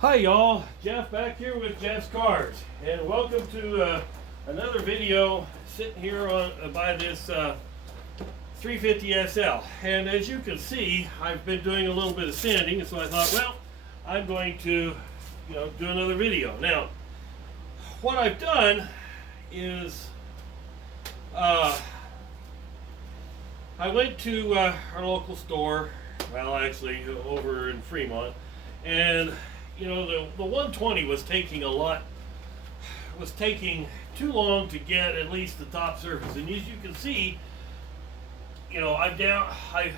Hi y'all, Jeff back here with Jeff's Cars, and welcome to another video sitting here on by this 350 SL. And as you can see, I've been doing a little bit of sanding, and so I thought, well, I'm going to do another video. Now, what I've done is I went to our local store, well actually over in Fremont, and the 120 was taking too long to get at least the top surface. And as you can see, I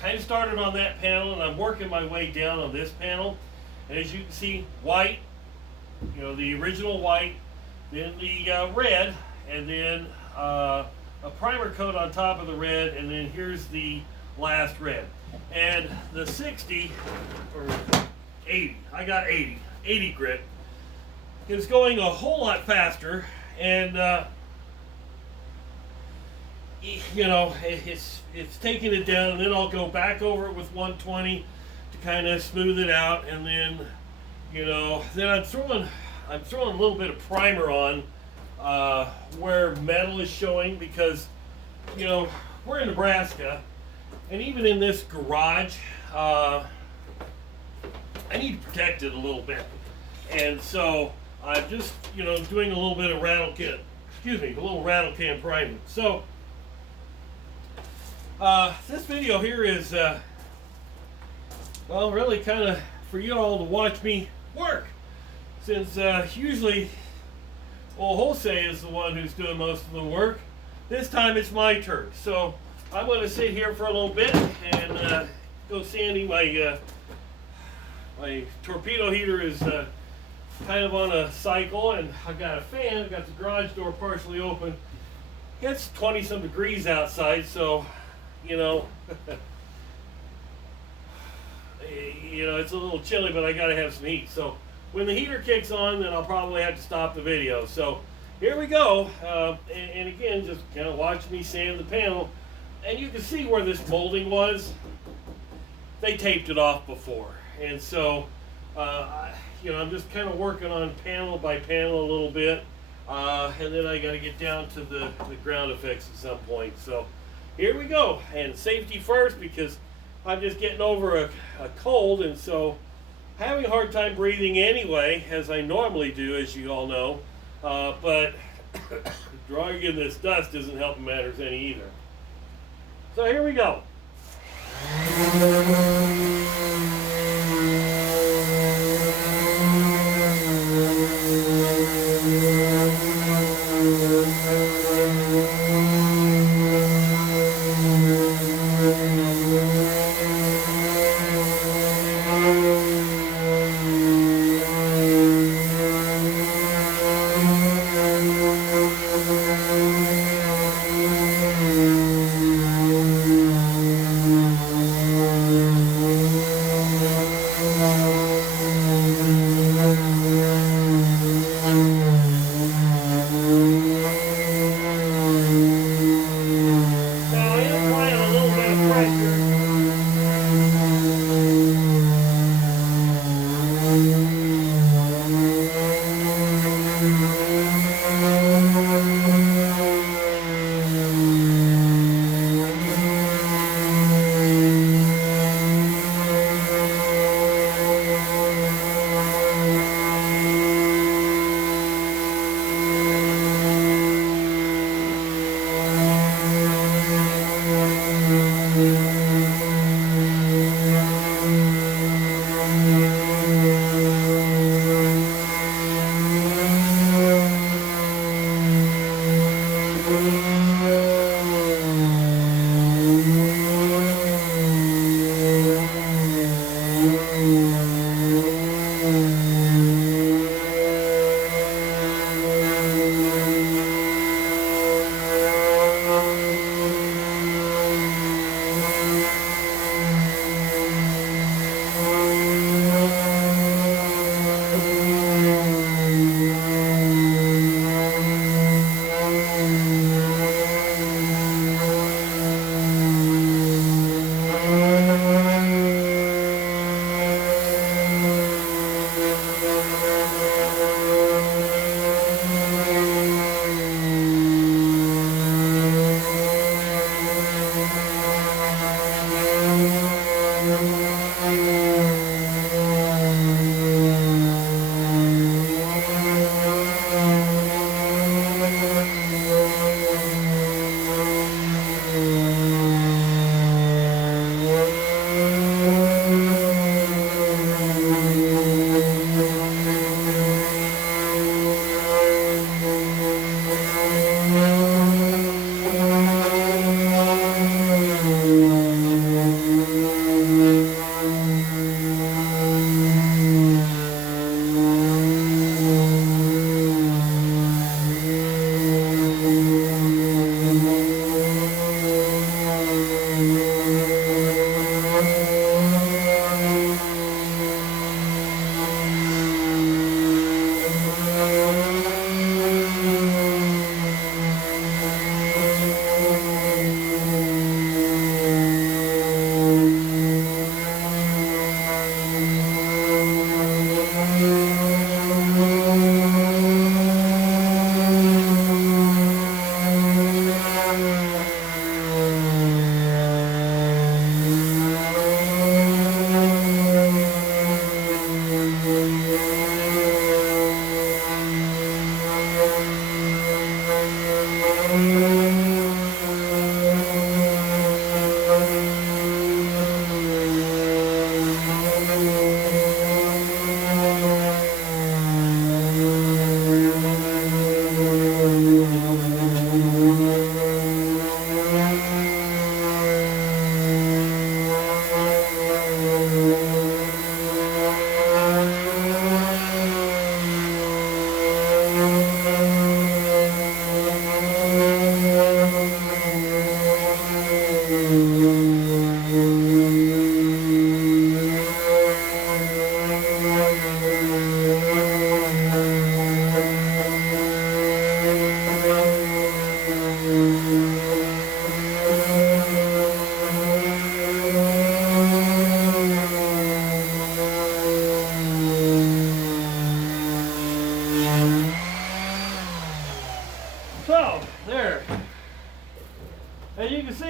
kind of started on that panel and I'm working my way down on this panel. And as you can see, white, the original white, then the red, and then a primer coat on top of the red, and then here's the last red. And the 60, or 80, I got 80 grit, is going a whole lot faster, and it's taking it down, and then I'll go back over it with 120 to kind of smooth it out, and then then I'm throwing a little bit of primer on where metal is showing, because we're in Nebraska, and even in this garage I need to protect it a little bit, and so I'm just doing a little bit of rattle can priming. So this video here is well, really kind of for you all to watch me work, since usually José is the one who's doing most of the work. This time it's my turn, so I'm going to sit here for a little bit and go sanding. My torpedo heater is kind of on a cycle, and I've got a fan. I've got the garage door partially open. It's 20-some degrees outside, so it's a little chilly, but I got to have some heat. So when the heater kicks on, then I'll probably have to stop the video. So here we go, and again, just kind of watch me sand the panel, and you can see where this molding was. They taped it off before. And so, I'm just kind of working on panel by panel a little bit, and then I got to get down to the ground effects at some point. So here we go, and safety first, because I'm just getting over a cold, and so having a hard time breathing anyway, as I normally do, as you all know, but drawing in this dust isn't helping matters any either. So here we go.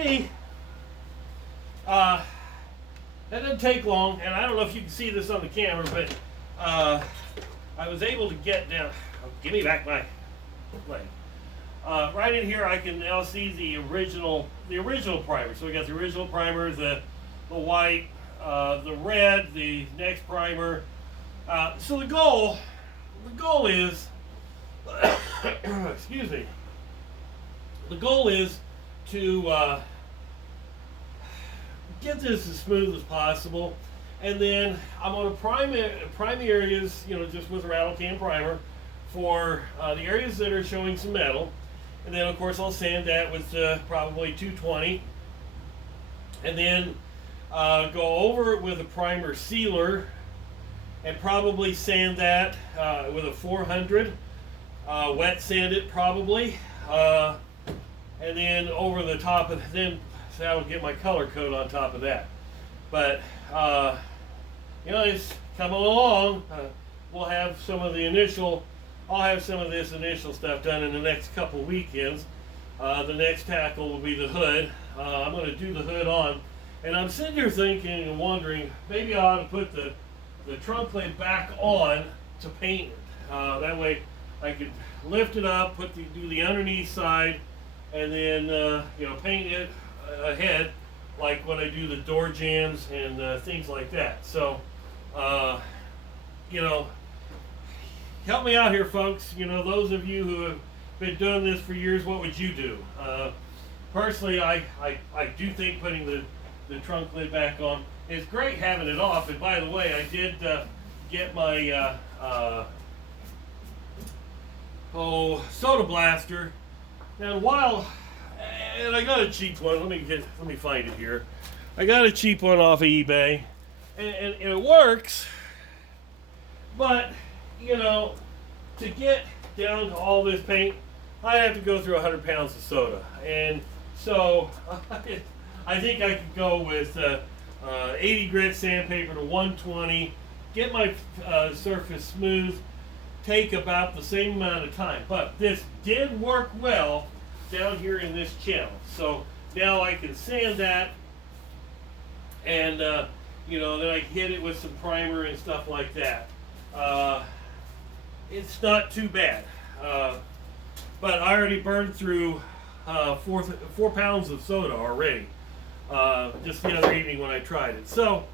see, that didn't take long, and I don't know if you can see this on the camera, but I was able to get down. Oh, give me back my leg. Right in here, I can now see the original primer. So we got the original primer, the white, the red, the next primer. So the goal is, excuse me. The goal is to get this as smooth as possible, and then I'm going to prime the areas, just with rattle can primer for the areas that are showing some metal, and then of course I'll sand that with probably 220, and then go over it with a primer sealer, and probably sand that with a 400, wet sand it probably, and then over the top of then. So I will get my color coat on top of that. But, it's coming along. We'll have some of the initial, I'll have some of this initial stuff done in the next couple weekends. The next tackle will be the hood. I'm going to do the hood on. And I'm sitting here thinking and wondering, maybe I ought to put the trunk lid back on to paint it. That way I could lift it up, do the underneath side, and then, paint it ahead, like when I do the door jambs and things like that. So, help me out here, folks. Those of you who have been doing this for years, what would you do? Personally, I do think putting the trunk lid back on is great, having it off. And by the way, I did get my soda blaster. Now, and I got a cheap one. Let me find it here. I got a cheap one off of eBay, and it works. But to get down to all this paint, I have to go through 100 pounds of soda, and so I think I could go with 80 grit sandpaper to 120. Get my surface smooth. Take about the same amount of time, but this did work well down here in this channel. So now I can sand that, and then I hit it with some primer and stuff like that. It's not too bad, but I already burned through 4 pounds of soda already, just the other evening when I tried it. So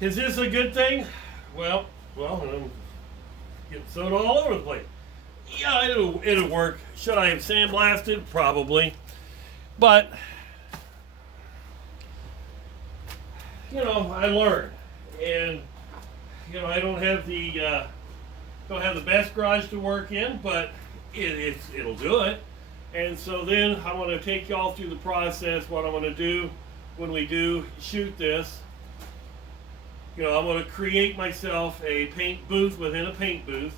is this a good thing? Well, I'm getting soda all over the place. Yeah, it'll work. Should I have sandblasted? Probably. But I learned, and I don't have the best garage to work in, but it'll do it. And so then I want to take y'all through the process. What I'm going to do when we do shoot this, I'm going to create myself a paint booth within a paint booth.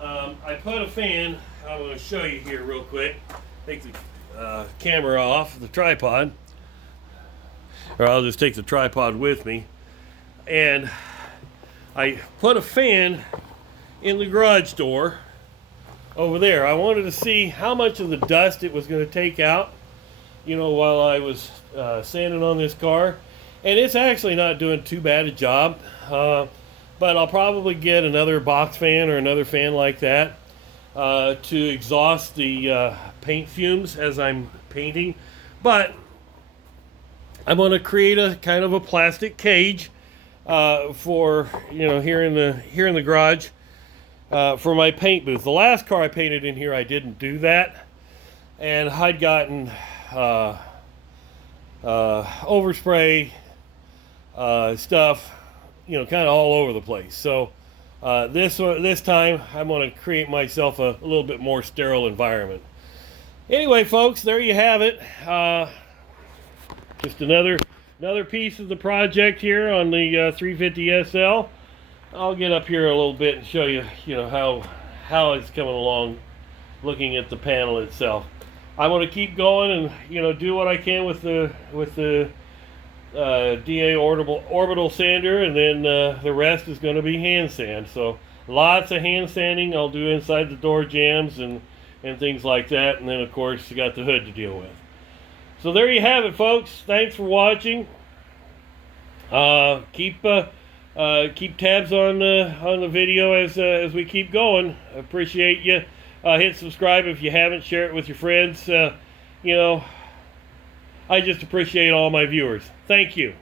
I put a fan. I'm going to show you here real quick. Take the camera off the tripod, or I'll just take the tripod with me. And I put a fan in the garage door over there. I wanted to see how much of the dust it was going to take out, while I was sanding on this car. And it's actually not doing too bad a job. But I'll probably get another box fan or another fan like that to exhaust the paint fumes as I'm painting. But I'm going to create a kind of a plastic cage for here in the garage for my paint booth. The last car I painted in here, I didn't do that, and I'd gotten overspray stuff, kind of all over the place. So this time I'm going to create myself a little bit more sterile environment. Anyway, folks, there you have it. Just another piece of the project here on the 350 SL. I'll get up here a little bit and show you, how it's coming along, looking at the panel itself. I'm going to keep going and do what I can with the DA orbital sander, and then the rest is going to be hand sand. So lots of hand sanding I'll do inside the door jambs and things like that, and then of course you got the hood to deal with. So there you have it, folks. Thanks for watching. Keep tabs on the video as we keep going. I appreciate you. Hit subscribe if you haven't. Share it with your friends. You know, I just appreciate all my viewers. Thank you.